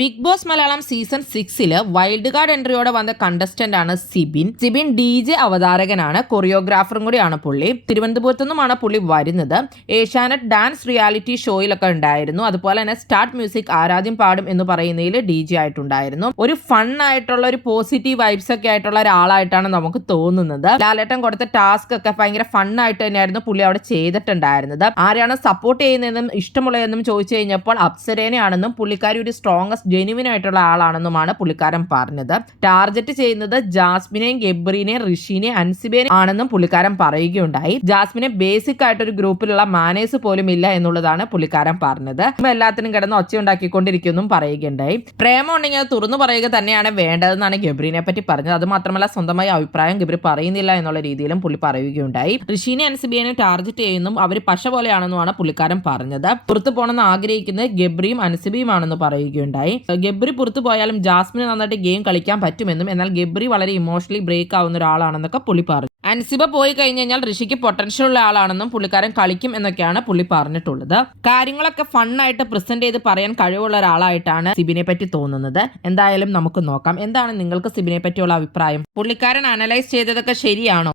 Big Boss Malayalam season 6 wild card എൻട്രിയോടെ വന്ന contestant ആണ് സിബിൻ DJ അവതാരകനാണ്, കൊറിയോഗ്രാഫറും കൂടിയാണ് പുള്ളി. തിരുവനന്തപുരത്തു നിന്നുമാണ് പുള്ളി വരുന്നത്. ഏഷ്യാനെറ്റ് ഡാൻസ് റിയാലിറ്റി ഷോയിലൊക്കെ ഉണ്ടായിരുന്നു. അതുപോലെ തന്നെ സ്റ്റാർട്ട് മ്യൂസിക് ആരാധ്യം പാടും എന്ന് പറയുന്നതിൽ DJ ആയിട്ടുണ്ടായിരുന്നു. ഒരു ഫൺ ആയിട്ടുള്ള ഒരു പോസിറ്റീവ് വൈബ്സ് ഒക്കെ ആയിട്ടുള്ള ഒരാളായിട്ടാണ് നമുക്ക് തോന്നുന്നത്. ലാലേട്ടൻ കൊടുത്ത ടാസ്ക് ഒക്കെ ഭയങ്കര ഫണ്ണായിട്ട് തന്നെയായിരുന്നു പുള്ളി അവിടെ ചെയ്തിട്ടുണ്ടായിരുന്നത്. ആരെയാണ് സപ്പോർട്ട് ചെയ്യുന്നതെന്നും ഇഷ്ടമുള്ളതെന്നും ചോദിച്ചു കഴിഞ്ഞപ്പോൾ അപ്സരേനെയാണെന്നും പുള്ളിക്കാരി ഒരു സ്ട്രോങ്ങസ്റ്റ് ജെനുവിൻ ആയിട്ടുള്ള ആളാണെന്നുമാണ് പുള്ളിക്കാരൻ പറഞ്ഞത്. ടാർഗറ്റ് ചെയ്യുന്നത് ജാസ്മിനെയും ഗബ്രീനെയും ഋഷിനെയും അൻസിബേനെയും ആണെന്നും പുള്ളിക്കാരൻ പറയുകയുണ്ടായി. ജാസ്മിനെ ബേസിക് ആയിട്ട് ഒരു ഗ്രൂപ്പിലുള്ള മാനേഴ്സ് പോലും ഇല്ല എന്നുള്ളതാണ് പുള്ളിക്കാരൻ പറഞ്ഞത്. എല്ലാത്തിനും കിടന്ന് ഒച്ചയുണ്ടാക്കിക്കൊണ്ടിരിക്കുമെന്നും പറയുകയുണ്ടായി. പ്രേമം ഉണ്ടെങ്കിൽ അത് തുറന്നു പറയുക തന്നെയാണ് വേണ്ടതെന്നാണ് ഗബ്രീനെ പറ്റി പറഞ്ഞത്. അത് മാത്രമല്ല സ്വന്തമായ അഭിപ്രായം ഗബ്രി പറയുന്നില്ല എന്നുള്ള രീതിയിലും പുള്ളി പറയുകയുണ്ടായി. ഋഷിനെ അൻസിബേനെ ടാർഗറ്റ് ചെയ്യുന്നു, അവർ പശ പോലെയാണെന്നുമാണ് പുള്ളിക്കാരൻ പറഞ്ഞത്. പുറത്തു പോകണമെന്ന് ആഗ്രഹിക്കുന്നത് ഗബ്രിയും അൻസിബിയുമാണെന്ന് പറയുകയുണ്ടായി. ഗബ്രി പുറത്തു പോയാലും ജാസ്മിന് നന്നായിട്ട് ഗെയിം കളിക്കാൻ പറ്റുമെന്നും എന്നാൽ ഗബ്രി വളരെ ഇമോഷണലി ബ്രേക്ക് ആവുന്ന ഒരാളാണെന്നൊക്കെ പുള്ളി പറഞ്ഞു. അൻസിബ പോയി കഴിഞ്ഞ് കഴിഞ്ഞാൽ ഋഷിക്ക് പൊട്ടൻഷ്യൽ ഉള്ള ആളാണെന്നും പുള്ളിക്കാരൻ കളിക്കും എന്നൊക്കെയാണ് പുള്ളി പറഞ്ഞിട്ടുള്ളത്. കാര്യങ്ങളൊക്കെ ഫണ്ണായിട്ട് പ്രസന്റ് ചെയ്ത് പറയാൻ കഴിവുള്ള ഒരാളായിട്ടാണ് സിബിനെ പറ്റി തോന്നുന്നത്. എന്തായാലും നമുക്ക് നോക്കാം. എന്താണ് നിങ്ങൾക്ക് സിബിനെ പറ്റിയുള്ള അഭിപ്രായം? പുള്ളിക്കാരൻ അനലൈസ് ചെയ്തതൊക്കെ ശരിയാണോ?